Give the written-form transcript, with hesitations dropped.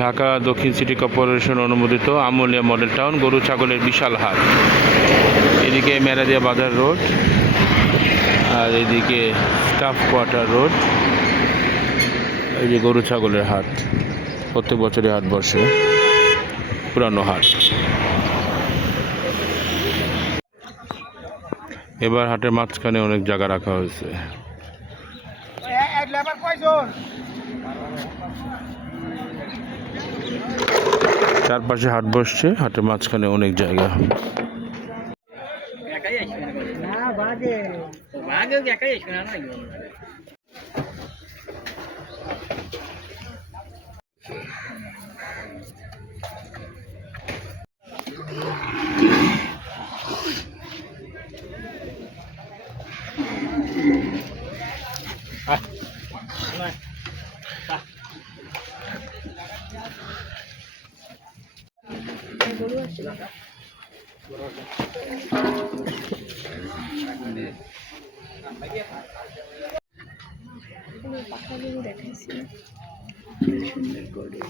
ঢাকা দক্ষিণ city corporation অনুমোদিত Amulia model town, গরু ছাগলের বিশাল হাট। এদিকে মেরাদিয়া বাজার রোড, আর এদিকে স্টাফ কোয়ার্টার রোড। এই যে গরু ছাগলের হাট, প্রত্যেক বছরই হাট বসে, পুরানো হাট। এবার হাটের মাঝখানে অনেক জায়গা রাখা হয়েছে। চারপাশে হাট বসছে, হাটের মাঝখানে অনেক জায়গা। দেখাইছি সুন্দর করে।